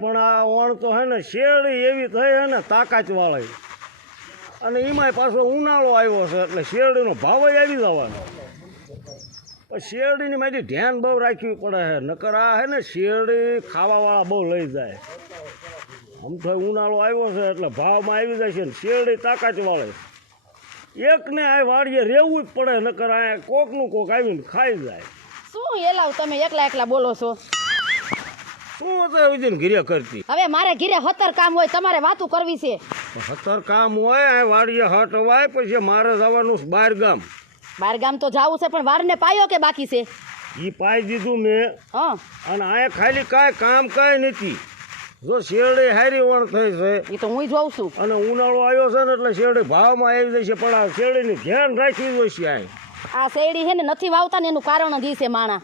પણ આ ઓણ તો હે ને શેરડી એવી થઈ હે ને તાકાત વાળી, અને એમાંય પાછો ઉનાળો આવ્યો છે એટલે શેરડીનો ભાવ આવી જવાનો. પણ શેરડીની મારી ધ્યાન બહુ રાખવી પડે છે, નકર આ હે ને શેરડી ખાવાવાળા બહુ લઈ જાય. આમ તો ઉનાળો આવ્યો છે એટલે ભાવમાં આવી જાય છે ને શેરડી તાકાત વાળી. એકને આ વાડીએ રહેવું જ પડે, નકર આ કોકનું કોક આવીને ખાઈ જાય. શું એલાવ તમે એકલા એકલા બોલો છો? શું હતું વિજયને ઘીરે કરતી? હવે મારે ઘીરે 17 કામ હોય, તમારે વાતું કરવી છે. 17 કામ હોય આ વાડીએ હટવાય, પછી મારે જવાનું છે બહાર ગામ. બહાર ગામ તો જાવું છે, પણ વારને પાયો કે બાકી છે? એ પાઈ દીધું મેં. હા, અને આ ખાલી કાંઈ કામ કાંઈ નથી. જો શેરડી હારી વણ થઈ છે એ તો હું જોઉં છું. અને ઉનાળો આવ્યો છે ને એટલે શેરડી ભાવમાં આવી જશે, પણ આ શેરડીની ધ્યાન રાખવી જોઈશે. આ શેરડી છે ને નથી વાવતા ને એનું કારણ જ ઈ છે માણા.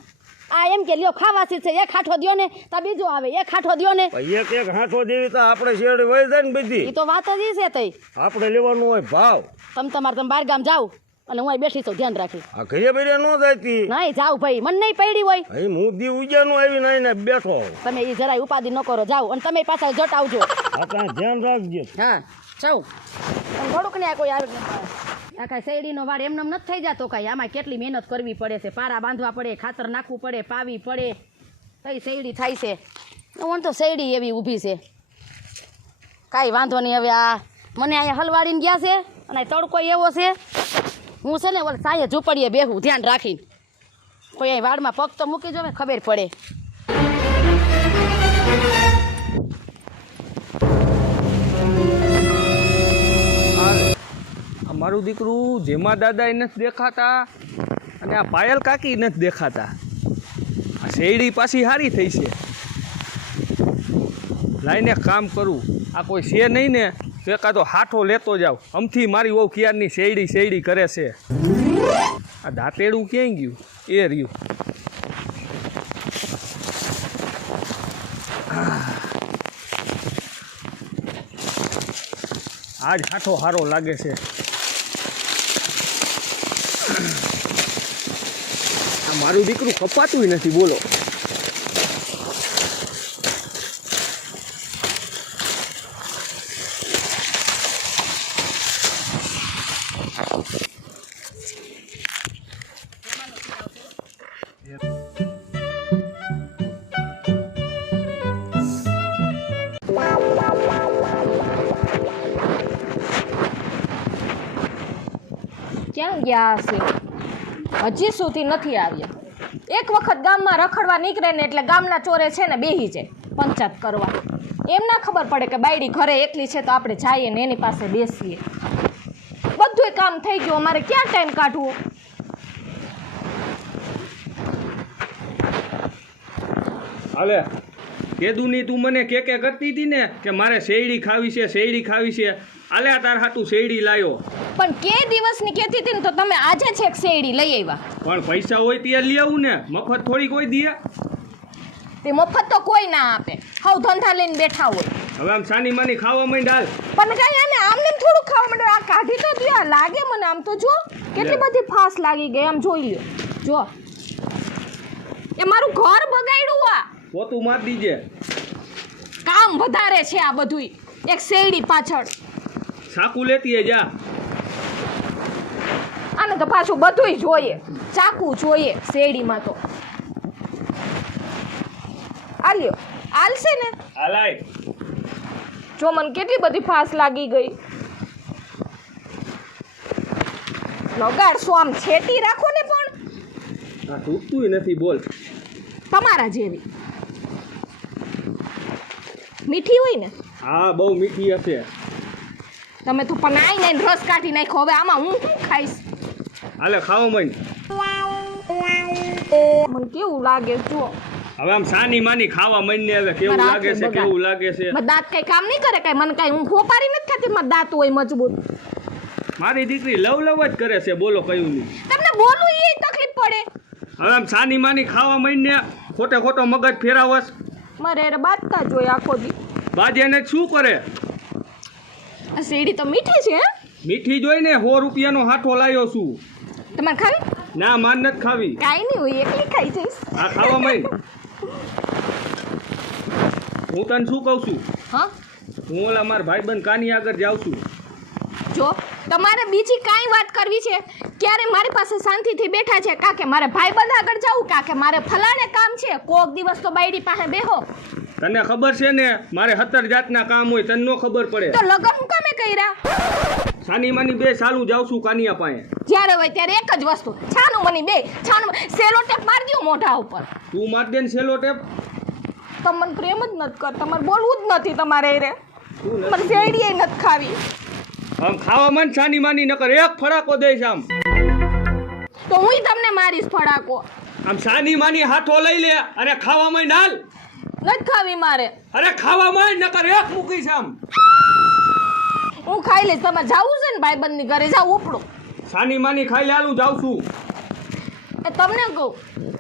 આ એમ કે લ્યો ખાવાસી છે, એક હાઠો દ્યો ને તા બીજો આવે, એક હાઠો દ્યો ને. એક હાથો દેવી તો આપણે શેરડી વહી જાય ને બધી. એ તો વાત જ ઈ છે. તઈ આપણે લેવાનું હોય ભાવ. તમે બહાર ગામ જાવ અને હું અહીં બેઠી છું, ધ્યાન રાખી. આ ઘરે બેરે ન જાતી. નહીં જાવ ભાઈ, મને નહીં પડી હોય. અહીં મુદ્દી ઉજાનું આવી નાઈને બેઠો. તમે એ જરાય ઉપાધિ ન કરો, જાવ અને તમે પાછા જટ આવજો. આપણે ધ્યાન રાખજો. હા જાવ. થોડુંક ને આ કોઈ આવે આ કાંઈ શેરડીનો વાડ એમને નથી થઈ જતો કાંઈ. આમાં કેટલી મહેનત કરવી પડે છે, પારા બાંધવા પડે, ખાતર નાખવું પડે, પાવી પડે, કઈ શેરડી થાય છે. હું તો શેરડી એવી ઊભી છે, કાંઈ વાંધો નહીં. હવે આ મને અહીંયા હલવાડીને ગયા છે અને તડકો એવો છે, હું છે ને ઓલે સાંજે ઝૂંપડીએ બેહું ધ્યાન રાખીને. કોઈ અહીં વાડમાં પગ તો મૂકી જો, ખબર પડે. મારું દીકરું જેમાં દાદા એ નથી દેખાતા અને આ પાયલ કાકી નથી દેખાતા. આ શેરડી પાછી સારી થઈ છે. લાઈને કામ કરું, આ કોઈ છે નહીં ને તો એકાદો હાથો લેતો જાવ. અમથી મારી વહુ ક્યારની શેરડી કરે છે. આ દાંતેડું ક્યાંય ગયું? એ રહ્યું. આજ હાથો હારો લાગે છે. મારું દીકરું કપાતું નથી, બોલો. ક્યાં ગયા હશે? હજી સુધી નથી આવ્યા. એક વખત ગામમાં રખડવા નીકળે ને એટલે ગામના ચોરે છે ને બેહી જાય પંચાયત કરવા. એમ ના ખબર પડે કે બાયડી ઘરે એકલી છે તો આપણે જઈએ ને એની પાસે બેસીએ. બધુંય કામ થઈ ગયું, અમારે ક્યાં ટાઈમ કાઢવો? હાલે કેદુની તું મને કે કરતી હતી ને કે મારે શેરડી ખાવી છે. આલે તાર હાટું શેરડી લાયો. પણ કે દિવસની કહેતી હતી ને તો તમે આજે છેક શેરડી લઈ આવ્યા. પણ પૈસા હોય ત્યાં લઈ આવું ને, મફત થોડી કોઈ દે. તે મફત તો કોઈ ના આપે, હવ ધંધા લઈને બેઠા હોય. હવે આમ સાની માની ખાવા માંડ હાલ. પણ કાંઈ આને આમને થોડું ખાવા માંડે. આ કાઢી તો દ્યો, લાગે મને આમ તો. જો કેટલી બધી ફાસ લાગી ગઈ, આમ જોઈ લ્યો. જો એ મારું ઘર બગાડ્યું. આ પોતું માર દીજે. કામ વધારે છે આ બધુંય એક શેરડી પાછળ. સાકુ લેતી જા. આને તો પાછું બધુંય જોઈએ, ચાકુ જોઈએ શેરડીમાં તો. આલ્યો આલશે ને? હાલાય. જો મને કેટલી બધી ફાસ લાગી ગઈ. લગાડશો આમ છેટી રાખો ને. પણ આ તૂટતું નથી, બોલ. તમારા જેવી મીઠી હોય ને? હા, બહુ મીઠી હશે. તમે તો પણ આઈને રસ કાઢી નાખો. હવે આમાં હું શું ખાઈશ? હાલે ખાવા માંડ. મને કેવું લાગે જો. હવે આમ સાની માની ખાવા માંડ ને. હવે કેવું લાગે છે, કેવું લાગે છે? મારા દાંત કઈ કામ નહીં કરે કઈ. મને કઈ હું ખોપારી નથી થતી. મારા દાંત હોય મજબૂત. મારી દીકરી લવ જ કરે છે, બોલો કયું નહીં. તમને બોલું એ તકલીફ પડે. હવે આમ સાની માની ખાવા માંડ ને ખોટો મગજ ફેરાવસ. મારે એ બાતતા જ હોય આખો દી. બાજે ને શું કરે? આ શેરડી તો મીઠી છે. હે મીઠી જોઈ ને 100 રૂપિયાનો હાથો લાવ્યો છું. તમારે ખાવી? ના, માર નથી ખાવી. કાંઈ નહીં હોય, એકલી ખાઈ જઈશ. આ ખાવા માંડ. હું તને શું કહું છું, હા હું ઓલા મારા ભાઈબંધ કાની આગળ જાઉં છું. જો તમારે બીજી કાંઈ વાત કરવી છે ક્યારે મારી પાસે શાંતિથી બેઠા છે કાં કે મારે ભાઈબંધ આગળ જવું કાં કે મારે ફલાણે કામ છે કોક દિવસ તો બાયડી પાસે બેહો તને ખબર છે ને મારે 17 જાતના કામ હોય, તને ન ખબર પડે. તો લગન હું કામે કર્યા સાની માની બે સાલું જાઉં છું કાનિયા પાસે. જ્યારે હોય ત્યારે એક જ વસ્તુ છાનું મની બે છાનું સેલો ટેપ મારી દ્યો મોઢા ઉપર. તું માર દે ને સેલો ટેપ. તમને પ્રેમ જ નથી કર તમારે બોલવું જ નથી તમારે રે તું નથી મને શેરડી નથી ખાવી આમ ખાવામાં જ સાની માની નકર એક ફડાકો દઈશ આમ. તો હું તમને મારીશ ફડાકો આમ સાની માની હાથો લઈ લે અને ખાવામાં નાલ. નથી ખાવી મારે અરે ખાવામાં નકર એક મૂકીશ આમ. હું ખાઈ લઈશ તમારે જાવું છે ને ભાઈબંધની ઘરે જાવ ઉપડો સાની માની ખાઈ લે આલું જાઉં છું. એ તમને કહું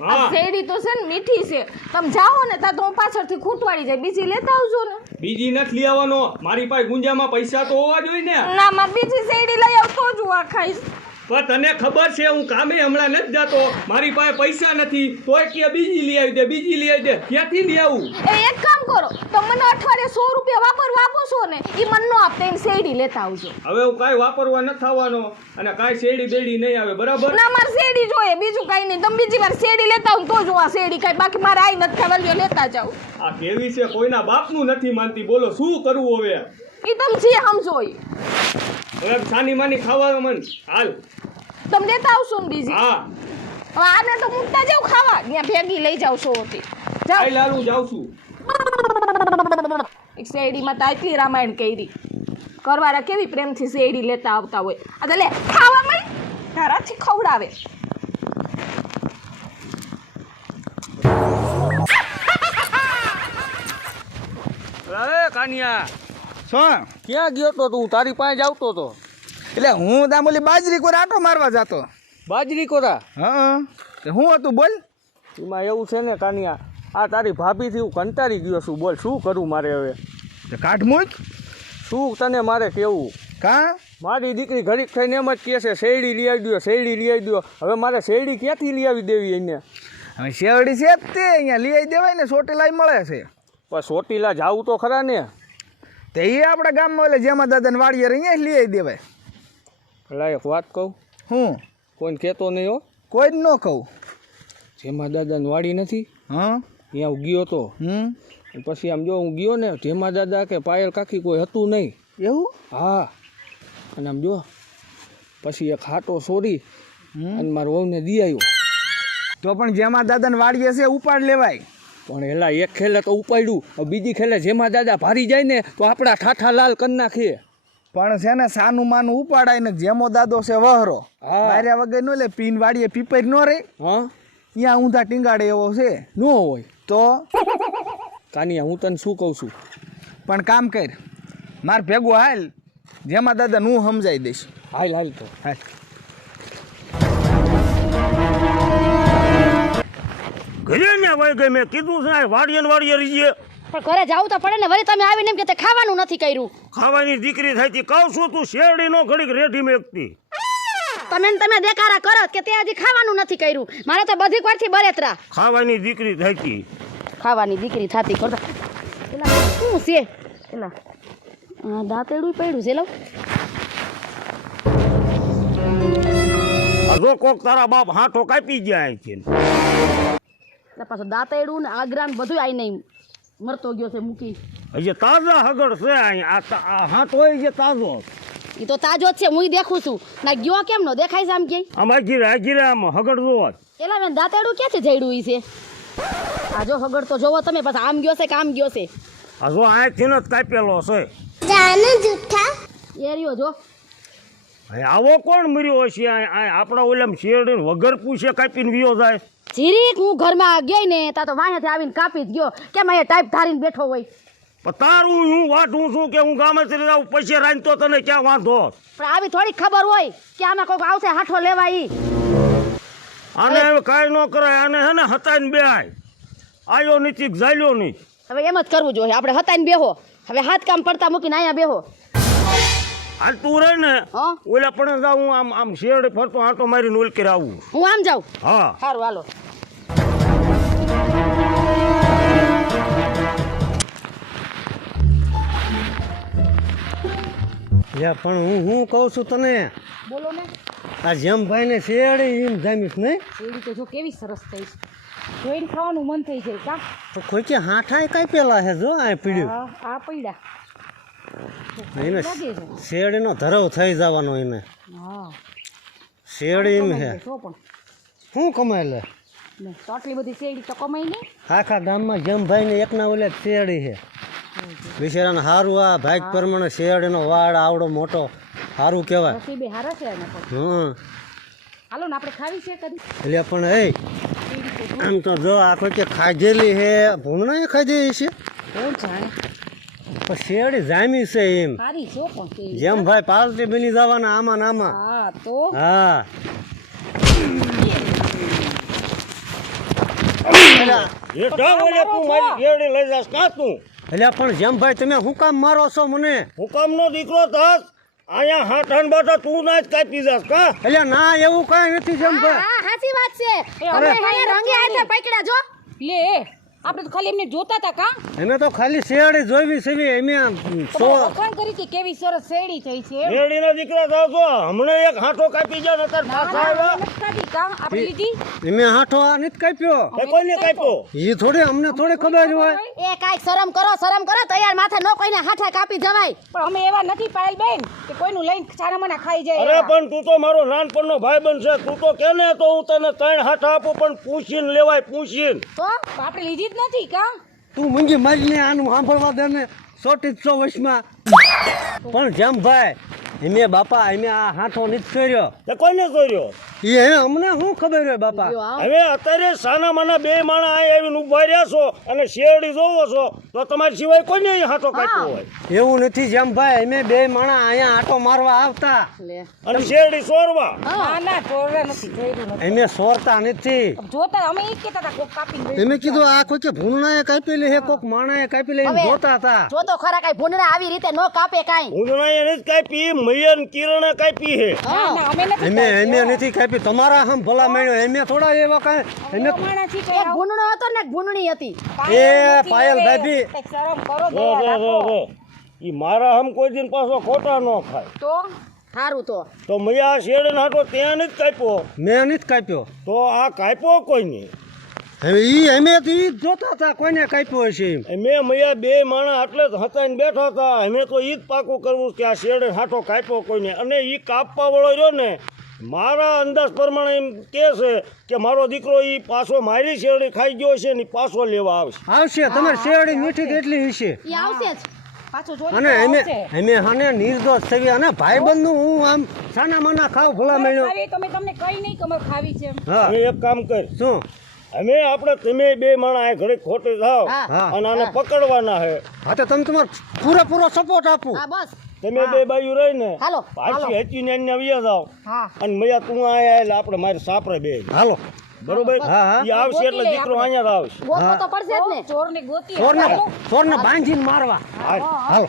હા. આ શેરડી તો છે ને મીઠી છે તમે જાઓ ને ત્યાં તો હું પાછળથી ખૂટવાડી જાય બીજી લેતા આવજો ને બીજી નથી લઈ આવવાનો, મારી પાસે ગુંજામાં પૈસા તો હોવા જોઈએ ને. ના મારે બીજી શેરડી લઈ આવ તો જ હું આ ખાઈશ પણ તને ખબર છે હું કામે હમણાં નથી જતો, મારી પાસે પૈસા નથી તોય કે બીજી લઈ આવી દે, બીજી લઈ આવી દે. ક્યાંથી લઈ આવું? એ એક કામ કરો તમે મને અઠવાડિયે 100 રૂપિયા વાપરવા આપો છો ને એ મને ન આપતા એને શેરડી લેતા આવજો. હવે હું કાંઈ વાપરવા નથી આવવાનો અને કાંઈ શેરડી બેડી નહીં આવે, બરાબર? ના મારે શેરડી જોઈએ બીજું કાંઈ નહીં તમે બીજી વાર શેરડી લેતા આવો ને તો જ હું આ શેરડી ખાઈ બાકી મારે આઈ નથી ખાવા લેતા જાવ. આ કેવી છે કોઈના બાપનું નથી માનતી, બોલો શું કરવું હવે? એ તમે જે સમજો ઈ. હવે સાની માની ખાવા મન હાલ. તમે લેતા આવશો ને બીજી હા હવે આને તો મૂકતા જાવ ખાવા ત્યાં ભેગી લઈ જાવ છો હોતી જાવ ખાઈ લાલું જાઉં છું. એક શેરડીમાં તો આટલી રામાયણ કરી કરવાના કેવી પ્રેમથી શેરડી લેતા આવતા હોય આ તો લે ખાવા મળી તારાથી ખવડાવે. અરે કાનિયા શું ક્યાં ગયો તો તું? તારી પાસે જ આવતો તો. એટલે હું ત્યાં બોલી બાજરી કોઈ આટો મારવા જતો. બાજરી કોરા હા તે હું હતું બોલ. એમાં એવું છે ને કાનિયા, આ તારી ભાભીથી હું કંટાળી ગયો છું. બોલ શું કરું મારે હવે? તે કાઢ મૂક શું તને મારે કેવું? કા મારી દીકરી ઘડીક થઈને એમ જ કહે છે શેરડી લઈ આવી દો, શેરડી લઈ આવી દો. હવે મારે શેરડી ક્યાંથી લઈ આવી દેવી એને? હવે શેરડી છે જ તે અહીંયા લઈ આવી દેવાય ને ચોટીલાય મળે છે. પણ ચોટીલા જાવું તો ખરા ને. તે એ આપણા ગામમાં એટલે જેમાં દાદાને વાડીએ અહીંયા જ લઈ આવી દેવાય. પેલા એક વાત કહું, હું કોઈને કહેતો નહીં હો. કોઈ જ ન કહું. જેમાં દાદાની વાડી નથી હા ત્યાં હું ગયો તો. પછી આમ જો હું ગયો ને જેમાં દાદા કે પાયલ કાકી કોઈ હતું નહીં. એવું હા અને આમ જો પછી એક હાટો સોરી અને મારા વહુને દી આવ્યો. તો પણ જેમાં દાદાને વાડીએ છે ઉપાડ લેવાય. પણ એલા એક ખેલે તો ઉપાડ્યું, હવે બીજી ખેલે જેમાં દાદા ભારી જાય ને તો આપણા ઠાઠા લાલ કરી નાખીએ. પણ છે ને સાનું માનું ઉપાડાય ને જેમો દાદો છે વહરો હા. બાર્યા વગર નો લે પીન વાડીએ પીપર ન રે હા અહીંયા ઊંધા ટીંગાડે એવો છે ન હોય તો. કાનિયા હું તને શું કહું છું, પણ કામ કર માર ભેગું હાલ જેમાં દાદા હું સમજાઈ દઈશ. હાલ હાલ તો. હાલ ઘરે ને ભાઈ ગઈ મેં કીધું છે વાડીએ ને વાડીએ રહીએ. પણ ઘરે જાવું તો પડે ને વળી તમે આવીને એમ કે તે ખાવાનું નથી કર્યું. ખાવાની દીકરી થાય તી કહું છું તું શેરડી નો ઘડીક રેઠી મેકતી. તમે દેખાડા કરો કે તે હજી ખાવાનું નથી કર્યું. મારે તો બધી કોરથી બળેતરા ખાવાની દીકરી થાય તી. ખાવાની દીકરી થાતી કરતા એલા શું છે એલા દાંતેડું પડ્યું છે લો. આ જો કોક તારા બાપ હાથો કાપી ગયા અહીંથી. એટલે પાછું દાંતેડું ને આગ્રા ને બધું આઈ નહીં મરતો ગયો છે મૂકી. હજી તાજા હગડ છે અહીં. આ હાથ હોય છે તાજો. એ તો તાજો જ છે હું દેખું છું ના ગયો કેમ નો દેખાય છે આમ કે આમ આગીરે આમ હગડ જોવા. એલા મેં દાંતેડું ક્યાંથી જડ્યું ઈ છે? આ જો હગડ તો જોવો તમે પાછા આમ ગયો છે કે આમ ગયો છે. આ જો અહીંથી જ કાપેલો છે. એ રહ્યો જો હવે આવો કોણ મર્યો હશે? આપણા ઓલામ શેરડી વગર પૂછે કાપીને વિયો જાય. જીરીક હું ઘરમાં ગઈ ને તા તો વાંહેથી આવીને કાપી જ ગયો કેમ અહીંયા ટાઈપ ધારીને બેઠો હોય. પણ તારું હું વાટું છું કે હું ગામે ચલી જાઉં પછી રાઈન તો તને ક્યાં વાંધો? પણ આવી થોડી ખબર હોય કે આમાં કોઈક આવશે હાથો લેવા ઈ. આને હવે કાંઈ ન કરાય. આને હે ને હતાઈને બેહાય. આયો નથી ઝાલ્યો નહીં. હવે એમ જ કરવું જોઈએ આપણે હતાઈને બેહો. હવે હાથ કામ પડતા મૂકીને અહીંયા બેહો. હાલ તું રહે ને હા ઓલા પણ જાઉં આમ શેરડી ફરતો આંટો મારીને ઉલકી આવું. હું આમ જાઉં. હા સારું હાલો. યા પણ હું કહું છું તને બોલો ને આ જમભાઈને શેરડી એમ જામીશ નહીં શેરડી તો જો કેવી સરસ થઈ છે જોઈને ખાવાનું મન થઈ જાય કા તો કોઈ કે હાઠાય કઈ પેલા છે જો આ પીડ્યું આ પૈડા એને લાગે છે શેરડીનો ધરવ થઈ જવાનો એને હા શેરડી એમ છે જો પણ શું કમાય લે ને તો આટલી બધી શેરડી તો કમાઈ ને આખા ગામમાં જમભાઈને એકના ઓલે જ શેરડી છે બિચારાને સારું આ ભાગ પ્રમાણે શેરડીનો વાડ આવડો મોટો સારું કહેવાય નસીબે હારા છે એને પણ હં હાલો ને આપણે ખાવી છે કદી એટલે પણ એ શેરડી તો આમ તો જો આ કોઈ કે ખાધેલી છે ભૂમણા ખાધેલી છે કોણ જાણે પણ શેરડી જામી છે એમ સારી છો પણ શેરડી જેમ ભાઈ પાલટી બની જવાના આમાં ને આમાં હા તો હા એટલે પણ જેમ ભાઈ તમે હું કામ મારો છો મને હુકમનો દીકરો થાસ અહીંયા હાથાન બાટા તું ના જ કાપી જાસ કા એટલે ના એવું કઈ નથી જેમ ભાઈ હા સાચી વાત છે અમે અહીંયા રંગે હાથે પકડ્યા જો લે આપણે તો ખાલી એમને જોતા હતા કા અમે તો ખાલી શેરડી જોઈવી છે અમે વખાણ કરી હતી કેવી સરસ શેરડી થઈ છે શેરડીના દીકરા થાવ છો હમણાં એક હાથો કાપી જા નતર પાછા આવ્યા આપણે લીધી અમે હાથો આ નથી કાપ્યો એ કોઈને કાપ્યો એ થોડી અમને થોડી ખબર હોય એ કાઈક શરમ કરો તૈયાર માથે નો કોઈને હાથે કાપી જવાય પણ અમે એવા નથી પાયલ બેન કે કોઈનું લઈને ચારામણા ખાઈ જાય અરે પણ તું તો મારો નાનપણનો ભાઈબંધ છે તું તો કેને તો હું તને 3 હાથ આપું પણ પૂછીને લેવાય પૂછીને તો આપણે લીધી જ નથી કા તું મૂંગી મારીને આનું સાંભળવા દે ને 100 વર્ષમાં પણ જેમ ભાઈ અમે બાપા અમે આ હાથો નથી કર્યો તે કોઈને કર્યો એ અમને શું ખબર હોય બાપા હવે અત્યારે સાના માના બે માણા અહીં આવીને ઉભા રહ્યા છો અને શેરડી જોવો છો તો તમારી સિવાય કોઈને અહીં હાથો કાપ્યો હોય એવું નથી જેમ ભાઈ અમે બે માણા અહીંયા આટો મારવા આવતા અને શેરડી ચોરવા ના ચોરે નથી જોયું નથી અમે સોરતા નથી જોતા અમે ઈ કહેતા હતા કોક કાપી તમે કીધું આ કોઈ કે ભૂંગણાએ કાપેલી હે કોક માણાએ કાપેલી એમ જોતા હતા જો તો ખરા કાઈ ભૂંડણા આવી રીતે નો કાપે કાઈ ઊંધણાએ નથી કાપી મયન કિરણે કાપી હે અમે નથી કાપી તમારા હમ ભલા મળ્યો અમે થોડા એવા કાંઈ અમે એક ભૂંડણો હતો ને એક ભૂંડણી હતી એ પાયલ ભાભી શરમ કરો જો ઈ મારા હમ કોઈ દિન પાછો ખોટા ન ખાય તો સારું તો મેં આ શેરડીનો હાથો ત્યાં નથી કાપ્યો મેં નથી કાપ્યો તો આ કાપ્યો કોઈને હવે ઈ અમે તો ઈ જ જોતા હતા કોઈને કાપ્યો હશે એમ મેં મૈયા બે માણસ આટલે જ હતાઈને બેઠા હતા અમે તો ઈ જ પાકું કરવું કે આ શેરડીનો હાથો કાપ્યો કોઈને અને ઈ કાપવા વાળો રહ્યો ને મારા અંદાજ પ્રમાણે એમ કહે છે કે મારો દીકરો ઈ પાછો મારી શેરડી ખાઈ ગયો છે ને ઈ પાછો લેવા આવશે તમારી શેરડી મીઠી કેટલી હશે ઈ આવશે જ પાછું જોઈ અને અમે હાને નિર્દોષ થઈ અને ભાઈબંધનું હું આમ સાના માના ખાવ ભૂલા મળ્યો તમે તમને કઈ નહીં કમર ખાવી છે હા હવે એક કામ કર શું અમે આપણે તમે બે માણસ આ ઘરે ખોટે જાઓ હા. અને આને પકડવાના છે હા તો તમે તમારો પૂરેપૂરો સપોર્ટ આપો હા બસ તમે બે બાજુ રહીને હાલો પાછી હચીને અહીંયા વ્યા જાઓ હા અને મૈયા તું આયા એટલે આપણે મારી સાપરે બે હાલો બરોબર હા, હા. ઈ આવશે એટલે દીકરો અહીંયા જ આવશે ગોતવો તો પડશે જ ને ચોર ને ગોતી ચોરને બાંધીને મારવા હાલો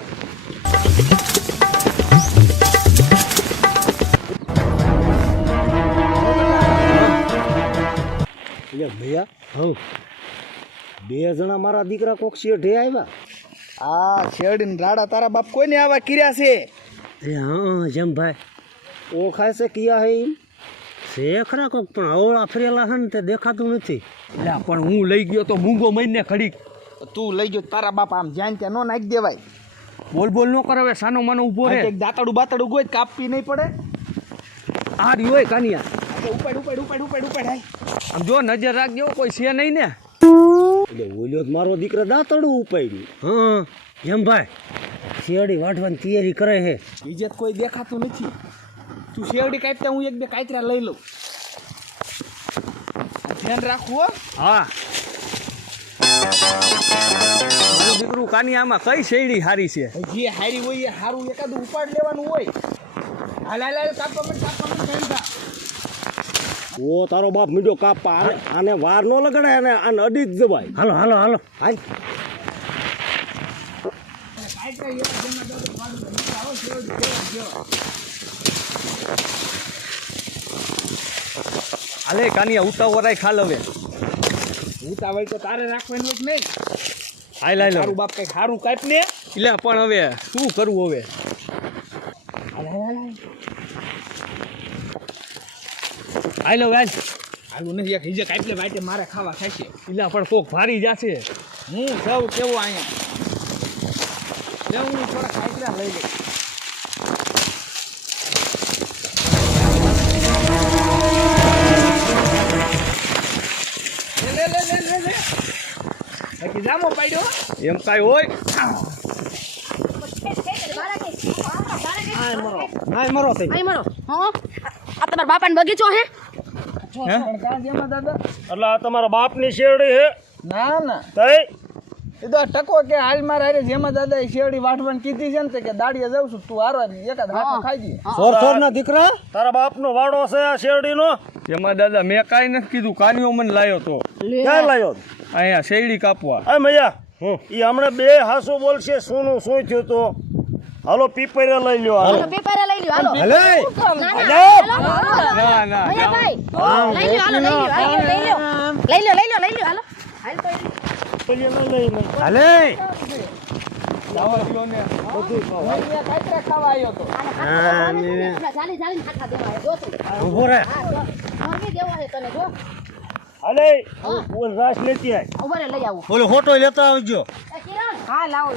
એટલે ભૈયા હવ બે જણા મારા દીકરા કોક શેઠે આવ્યા આ શેરડીને રાડા તારા બાપ કોઈને આવા કર્યા છે એ હા જેમ ભાઈ ઓળખાય છે કિયા હે ઈ? છે ખરા કોક પણ અવળા ફરેલા છે ને તે દેખાતું નથી એટલે પણ હું લઈ ગયો તો મૂંગો મહિને ખડીક તું લઈ ગયો તારા બાપ આમ જ્યાં ત્યાં નો નાખી દેવાય બોલ ન કરે હવે સાનો માનો ઊભો આ રે કંઈક દાંતડું બાતડું ગોઈ કાપવી નહીં પડે આ રહ્યો હોય કાનિયા ઉપાડ હાય આમ જો નજર રાખજો કોઈ છે નહીં ને એટલે ઓલ્યો જ મારો દીકરા દાંતડું ઉપાડ્યું હા જેમ ભાઈ શેરડી વાઢવાની તૈયારી કરે છે ઇજ્જત કોઈ દેખાતું નથી તું શેરડી કાપતા હું એક બે કાતરા લઈ લઉં ધ્યાન રાખવું હો હા મારું દીકરું કાનિયામાં કઈ શેરડી હારી છે જે હારી હોય એ હારું એકાદું ઉપાડ લેવાનું હોય હાલ કાપવા ટાઈમ થા ઓ તારો બાપ મીડો કાપવા આને વાર નો લગાડાય અને આને અડી જ જવાય હાલો હાલો હાલો હાલ હાલે કાનિયા ઉતાવળાય ખાલ હવે ઉતાવળ તો તારે રાખવાનું જ નહીં હાલ હાલ તારું બાપ કઈક હારું કાપ ને એટલે પણ હવે શું કરવું હવે હાલો વાલ આવું નથી એક હિજક એટલે વાટે મારે ખાવા ખાશે એલા પણ કોક ભારી જશે હું સૌ કેવો અહીંયા લે હું થોડા ખાઈલા લઈ લઈ લે લે લે લે લે બાકી જામો પાડ્યો એમ કાંઈ હોય નાય મરો થઈ અહીં મરો હા આ તમારા બાપાનો બગીચો હે પણ કાં જેમાં દાદા એટલે આ તમારા બાપની શેરડી હે ના ના તઈ એ તો આ ટકો કે હાલ મારે હારે જેમાં દાદા એ શેરડી વાટવાની કીધી છે ને તે કે દાડીએ જાઉં છું તું હારવા એકાદ હાથો ખાઈ દઈએ સોર ના દીકરા તારા બાપનો વાડો છે આ શેરડીનો એમાં દાદા મેં કાંઈ નથી કીધું કાનિયો મને લાવ્યો તો ક્યાં લાવ્યો અહીંયા શેરડી કાપવા એ મૈયા એ હમણાં બે હાસુ બોલશે શું થયું તો હાલો પીપરે લઈ લ્યો હાલો હાલો પેપરે લઈ લ્યો હાલો હલે ના ના ભાઈ લઈ લ્યો હાલો લઈ લ્યો હાલો હાલ તો હલે કાંઈતરા ખાવા આવ્યો તો જાલી જાલી ખાતા દેવા જો તું ઉભો રે મમ્મી દેવો હે તને જો હાલે ઓલ રાસ લેતી આય ઉભા રે લઈ આવું ઓલો ફોટો લેતા આવજો એ કિરણ હા લાવો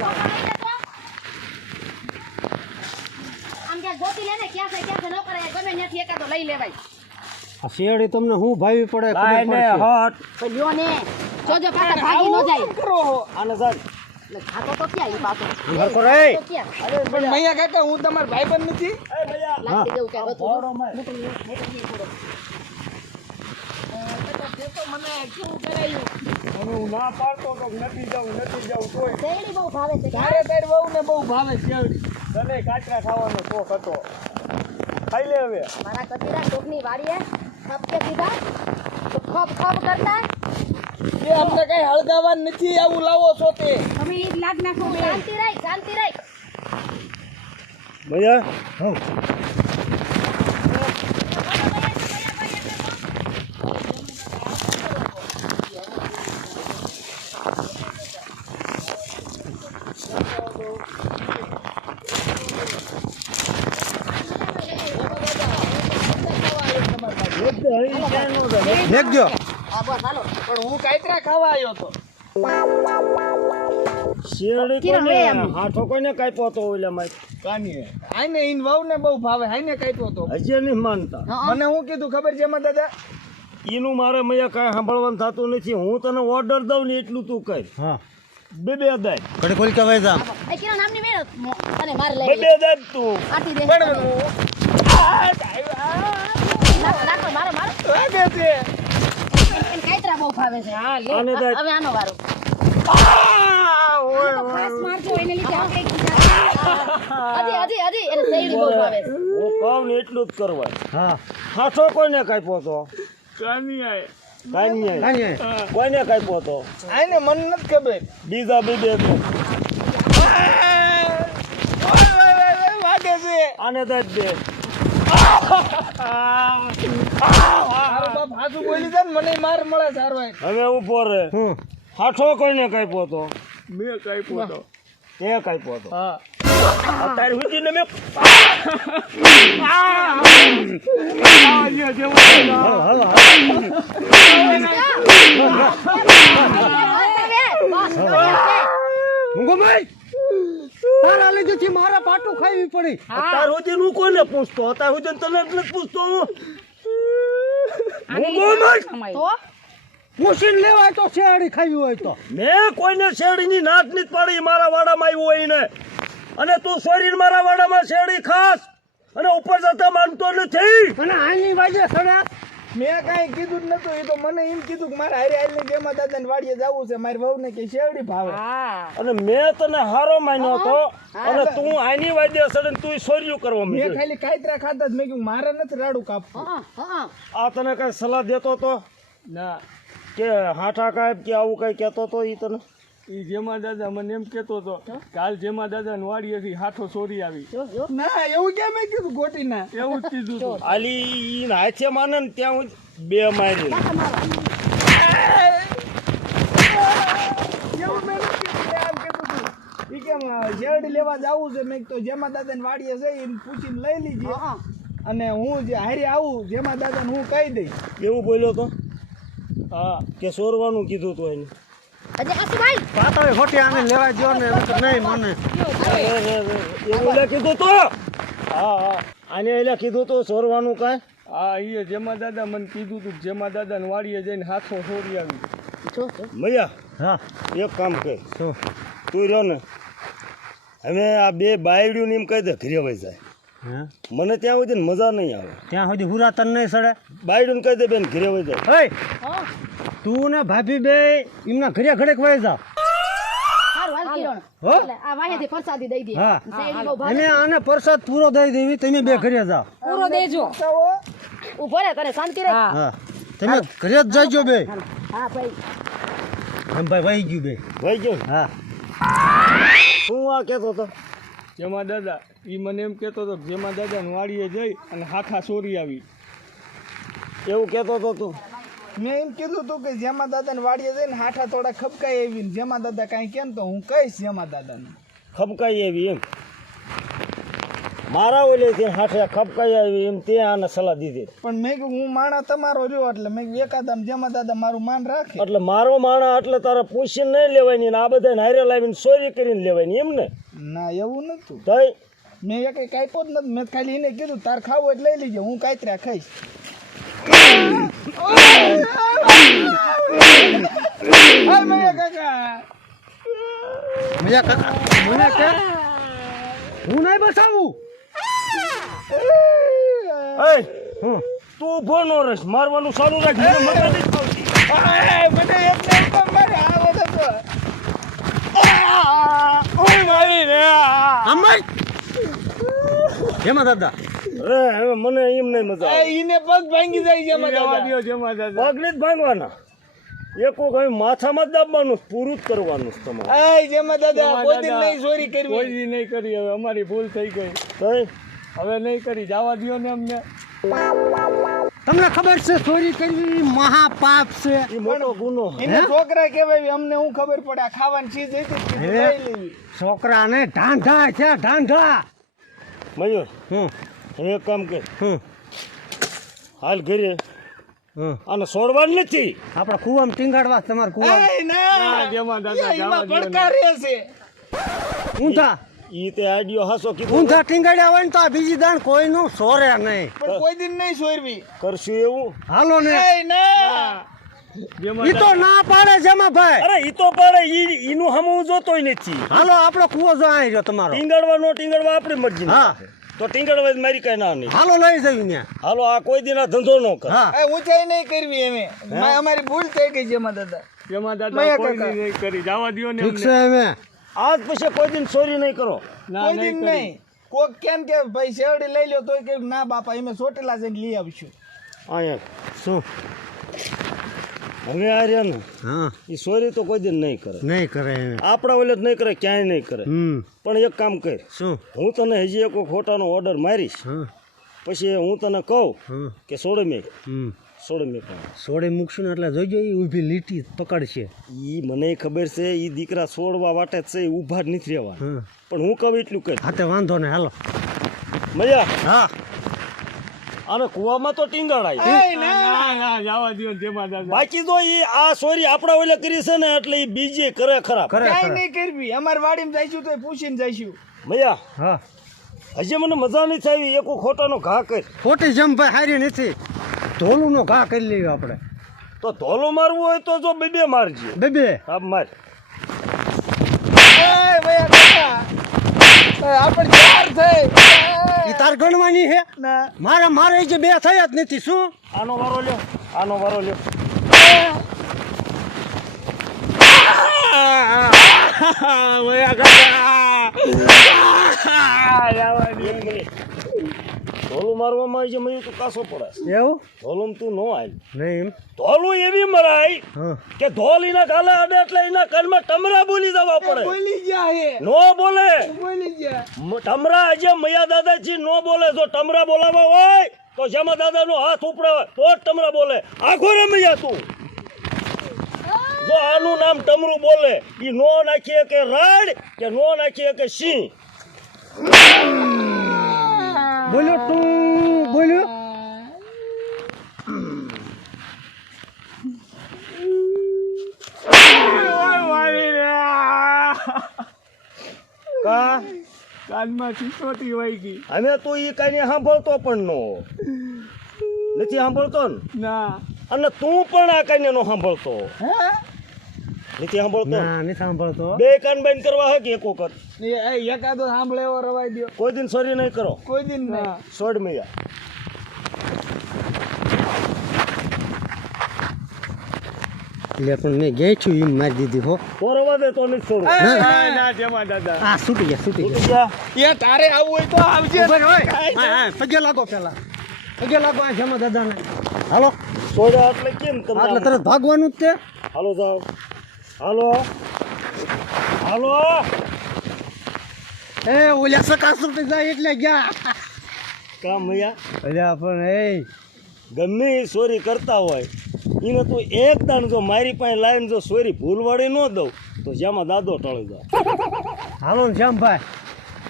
આમ કે જોતી લે ને ક્યાં છે ન કરે ગમે ત્યાંથી એકાદો લઈ લેવાય આ શેરડી તમને હું ભાવી પડે લાય ને હટ તો લ્યો ને જોજો પાછા ભાગી ન જાય આને સાહેબ એટલે ખાતો તો ક્યાં ઈ પાછો હરખો રે તો ક્યાં પણ મૈયા કાકા હું તમારો ભાઈબંધ નથી લાગી દેવું કે બધું હું ના પાડતો તો નથી જાઉં તોય શેરડી બહુ ભાવે છે તારે તારી વહુ ને બહુ ભાવે શેરડી તને કાચરા ખાવાનો શોખ હતો ખાઈ લે હવે મારા કચીરા ટોકની વાડીએ ખપ કે દીધા તો ખપ ખપ કરતા એ અમને કઈ હળગાવા નથી આવું લાવો છો તે તમે ઈ લાગ નાખો શાંતિ રાખ મૈયા દેખજો હા બસ હાલો પણ હું કાંઈતરા ખાવા આવ્યો તો શેરડી કિરણ લે એમ. કોને હાથો કોઈને કાપ્યો તો ઓલા માં કાની આઈને ઈન વહુ ને બહુ ભાવે આઈને કાપ્યો તો હજી નહીં માનતા મને હું કીધું ખબર છે એમાં દાદા ઈનું મારે મૈયા કાંઈ સાંભળવાનું થતું નથી હું તને ઓર્ડર દઉં ને એટલું તું કર હા બે દાય કડી કોલ કવાય જામ એ કિરણ આમની મેળ અને મારે લઈ બે દાય તું આટી દે પણ નાખો મારો લાગે છે એને કાઈતરા બહુ ભાવે છે હા લે આને દે. હવે આનો વારો ફાસ મારજો એને લીધે આપણે હજી એને શેરડી બહુ ભાવે છે હું કહું ને એટલું જ કરવાય હા હાથો કોઈને કાપ્યો તો કાની આય કાંઈ નહીં કાંઈ કોઈને કાપ્યો તો આઈને મને નથી ખબર બીજા બે તો વાગે છે આને દે દે મારો બાપ હાથું બોલી જાય ને મને માર મળે સારો હવે ઊભો રે હું હાથો કોઈને કાપ્યો તો મેં કાપ્યો તો તે કાપ્યો તો હા અત્યારે સુધીને મેં મુંગોભાઈ તારા લીધેથી મારા પાટું ખાવી પડી અત્યાર સુધી હું કોને પૂછતો અત્યાર સુધી તને એટલે જ પૂછતો હું તો પૂછીને લેવાય તો શેરડી ખાવી હોય તો મેં કોઈને શેરડીની નાક નથી પાડી મારા વાડામાં આવ્યું હોય ને અને તું સોરીને મારા વાડામાં શેરડી ખાસ અને ઉપર જતા માનતો નથી અને આની વાજે સડ્યા મેં કાંઈ કીધું જ નતું એ તો મને એમ કીધું કે મારે હારે હારીને જેમાં દાદા ને વાડીએ જવું છે મારી વહુ ને કે શેરડી ભાવે અને મેં તને હારો માન્યો હતો અને તું આની વાજે સડે તું સોર્યું કરવા મેં માંડ્યો. ખાલી કાંઈતરા ખાતા જ મેં કીધું મારે નથી રાડું કાપવું હા આ તને કઈ સલાહ દેતો તો ના કે હાઠા કાંઈ કે આવું કઈ કહેતો તો ઈ તને એ જેમાં દાદા મને એમ કહેતો હતો કાલ જેમાં દાદા વાડીએથી હાથો ચોરી આવી ના એવું કેમ મેં કીધું ગોટી ના એવું જ કીધું હતું આલી ઈ હાથે માને ને ત્યાં હું બે મારી એવું મેં નથી કીધું મેં આમ કીધું હતું ઈ કેમ શેરડી લેવા જવું છે મેં કીધું જેમાં દાદા ને વાડીએ છે એને પૂછીને લઈ લીધી અને હું જે હારે આવું જેમાં દાદાને હું કહી દઈશ. એવું બોલ્યો તો હા કે સોરવાનું કીધું તો એને અજય હાસુભાઈ પાતાએ ખોટી આને લેવા દ્યો ને નકર નહીં મને એવું એટલે કીધું તો હા આને એટલે કીધું તો સોરવાનું કાંઈ હા એ જેમાં દાદા મને કીધું તું જેમાં દાદાને વાડીએ જઈને હાથો છોડી આવી જો મૈયા હા એક કામ કર શું તું રહ્યો ને હવે આ બે બાયડ્યું ને એમ કહી દે ઘરે વહી જાય હા મને ત્યાં સુધી મજા નહીં આવે ત્યાં સુધી હુરા તન નહીં સડે બાયડ્યું કહી દે બેન ઘરે વહી જાય ઓય તું ને ભાભી બે એમના ઘરે ઘડેક વહી જાવ હારું હાલ કિરણ હો? એટલે આ વાહેથી પ્રસાદી દઈ દે હા. શેરડી બહુ ભાવે. અને આને પ્રસાદ પૂરો દઈ દેવી તમે બે ઘરે જાઓ પૂરો દેજો ઊભો રહે તને શાંતિ રહે હા હા તમે ઘરે જ જજો બે હા ભાઈ એમ ભાઈ વહી ગયું બે વહી ગયો ને? હા હું આ કહેતો હતો જેમાં દાદા એ મને એમ કહેતો હતો કે જેમાં દાદાને વાડીએ જઈ અને હાથા ચોરી આવી એવું કહેતો હતો તું મેં એમ કીધું હતું કે જેમાં દાદાને વાડીએ જઈને હાઠા થોડા ખપકાઈ આવીને જેમાં દાદા કાંઈ કેમ તો હું કહીશ જેમાં દાદાને. ખપકાઈ આવી એમ મારા ઓલેથી હાથે ખપકાઈ આવી એમ તે આને સલાહ દીધી પણ મેં કીધું હું માણા તમારો રહ્યો એટલે મેં કીધું એકાદમ જેમાં દાદા મારું માન રાખે. એટલે મારો માણા એટલે તારે પૂછીને નહીં લેવાની ને આ બધાને હારે લાવીને ચોરી કરીને લેવાની એમ ને ના એવું નતું. તઈ મેં એક કાપ્યો જ નથી. મેં ખાલી એને કીધું તાર ખાવું એટલે લઈ લીજો હું કાંઈ ખાઈશ. હાય મૈયા કાકા. મજા કાકા મને કે હું નહીં બસાવું એ હું તું ઊભો ન રહીશ મારવાનું ચાલુ રાખ મને મજા નથી આવતી. હાય, મને એમ નહીં પણ મારે આવો તો. અમર જેમાં દાદા હવે મને એમ નહીં મજા આવે ઈને પગ ભાંગી જાય જેમાં જવા દાદા. દ્યો જેમાં દાદા પગને જ ભાંગવાના એકો કઈ માથામાં જ દાબવાનું પૂરું જ કરવાનું છે તમારે હાય, જેમાં દાદા જેમાં કોઈ દી દાદા, નહીં ચોરી કરવી. કોઈ દી નહીં કરી હવે અમારી ભૂલ થઈ ગઈ તઈ હવે નહીં કરી જવા દ્યો ને અમને તમને ખબર છે ચોરી કરવી મહાપાપ છે એ મોટો ગુનો એને છોકરા કહેવાય અમને હું ખબર પડે આ ખાવાની ચીજ હતી જ કીધું હે? લઈ લેવી. છોકરાને ઢાંઢા છે ઢાંઢા મયુર હમ હવે એક કામ કર હમ હાલ ઘરે હમ આને છોડવાનું નથી આપણા કુવામાં ટીંગાડવા તમારે કુવા હાય, ના. જેમાં દાદા એમાં જવા દ્યો ને. પડકાર રહેશે. ઊંધા ઈ તે આડિયો હાસો કીધો ઊંધા ટીંગાડ્યા હોય ને તો આ બીજી દાણ કોઈનું સોરે નહીં પણ કોઈ દિન નહીં ચોરવી. કરશું એવું હાલો ને હાય, ના. જેમાં ઈ તો ના પાડે જેમાં ભાઈ અરે ઈ તો પડે ઈનું હમું જોતોય નથી હાલો આપણો કુવો જો આવી રહ્યો તમારો ટીંગાડવા નો ટીંગાડવા આપણી મરજી હા તો ટીંગાડવા જ મારી કઈ ના નહીં હાલો લઈ જવી ત્યાં હાલો આ કોઈ દિન આ ધંધો ન કર હા હાય, ઊંચાઈ નહીં કરવી એમે. અમારી ભૂલ થઈ ગઈ જેમાં દાદા. જેમાં દાદા મૈયા કોઈ કાકા. દી નહીં કરી જવા દ્યો ને ઠીક અમને છે અમે આજ પછી કોઈ દિન ચોરી નહીં કરો ના કોઈ નહીં દિન કરી નહીં. કોક કેમ કે ભાઈ શેરડી લઈ લ્યો તોય કે ના બાપા અમે ચોટીલા જઈને લઈ આવીશું. અહીંયા શું હવે આ રહ્યા ને હા એ ચોરી તો કોઈ દિન નહીં કરે નહીં કરે એમ આપણા ઓલે જ નહીં કરે ક્યાંય નહીં કરે પણ એક કામ કર શું હું તને હજી એક ખોટાનો ઓર્ડર મારીશ હા પછી હું તને કહું હા કે સોડમે હમ સોડમે સોડે મૂકશું ને એટલે જોઈજો એ ઊભી લીટી પકડશે ઈ મને ખબર છે ઈ દીકરા છોડવા વાટે જ છે ઈ ઊભા જ નથી રહેવા હા પણ હું કહું એટલું કર હાથે વાંધો ને હાલો મજા હા આને કુવામાં તો ટીંગાડાય હાય, ના ના જવા દ્યો ને જેમાં દાદા બાકી તો ઈ આ સોરી આપણા ઓલે કરી છે ને એટલે ઈ બીજે કરે ખરાબ કરે કાંઈ કરે નહીં કરવી. અમારી વાડીમાં જઈશું તો પૂછીને જઈશું. મયા હા હજી મને મજા નથી આવી એક ખોટાનો ઘા કર ખોટી જમ ભાઈ હારી નથી ધોલુંનો ઘા કરી લઈએ આપણે તો ધોલો મારવું હોય તો જો બે મારજે બેબે હા માર હાય, ભૈયા કાકા. હાય, આપણે ચાર થઈ. એ તાર ગણવાની હે ના. મારે મારે જે બે થયા જ નથી શું આનો વારો લ્યો આનો વારો લ્યો એક મિનિટ. ધોલું મારવામાં આવી છે મયું તું કાસો પડે એવું ધોલું તું ન આવી નહીં એમ ધોલું એવી મરાય હા કે ધોલ એના ગાલે અડે એટલે એના કાનમાં ટમરા બોલી જવા પડે બોલી ગયા હે. નો બોલે બોલી ગયા. ટમરા આજે મયા દાદાજી નો બોલે જો ટમરા બોલાવા હોય તો જેમાં દાદાનો હાથ ઉપડે તો જ ટમરા બોલે આખો રે મૈયા તું જો આનું નામ ટમરું બોલે ઈ નો નાખીએ કે રાડ કે નો નાખીએ કે સિંહ બોલ્યો તું કાનમાં સિસોટી વહી ગઈ. અમે તો એ કાંઈ સાંભળતો પણ નો નથી સાંભળતો ને ના અને તું પણ આ કાંઈ નો સાંભળતો નથી સાંભળતો ના નથી સાંભળતો બે કાન બંધ કરવા હે કે એક વખત એ એકાદો સાંભળે એવો રવાઈ દ્યો. કોઈ દિન સોરી નહીં કરો કોઈ દિન નહીં. સોડ મૈયા એટલે પણ મેં ગેઠું એમ મારી દીધી હો તો રવા દે તો નથી છોડું ના જેમાં દાદા આ છૂટી ગયા છૂટી તૂટી ગયા એ તારે આવું હોય તો આવજે. પગે લાગો પેલા પગે લાગો આ જમા દાદાને હાલો સોડા એટલે કેમ એટલે તમને તરત ભાગવાનું જ તે હાલો જાઓ હાલો હાલો એ ઓલા સકાસુટી જાય એટલે ગયા કામ મૈયા અલ્યા પણ એ ગમે એ ચોરી કરતા હોય એને તું એક દાણ જો મારી પાસે લાવીને જો ચોરી ભૂલવાડી ન દઉં તો જેમાં દાદો ટળી જાય હાલો ને શ્યામભાઈ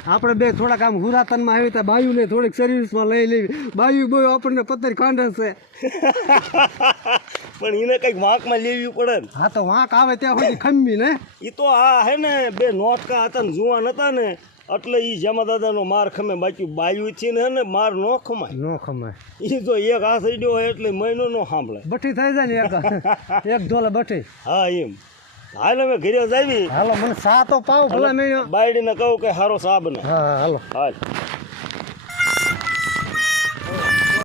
આપણે બે થોડાક આમ હુરાતનમાં આવી ત્યાં બાયુને થોડીક સર્વિસમાં લઈ લેવી બાયુ બોય આપણને પત્તર કાંડે છે પણ એને કંઈક વાંકમાં લેવી પડે ને હા તો વાંક આવે ત્યાં સુધી ખમી ને એ તો આ હે ને બે નોટકા હતા ને જુવાન હતા ને એટલે એ જેમાં દાદાનો માર ખમે બાકી બાયુથી ને માર ન ખમાય નો ખમાય એ તો એક હાથ અડ્યો હોય એટલે મહિનો ન સાંભળે બઠી થઈ જાય ને એક ઢોલે બઠી હા એમ હાલ અમે ઘરે જ આવી હાલો મને સા તો પાવ ભલે મેં બાયડીને કહું કે હારો સાબ ને હા હાલો હાલ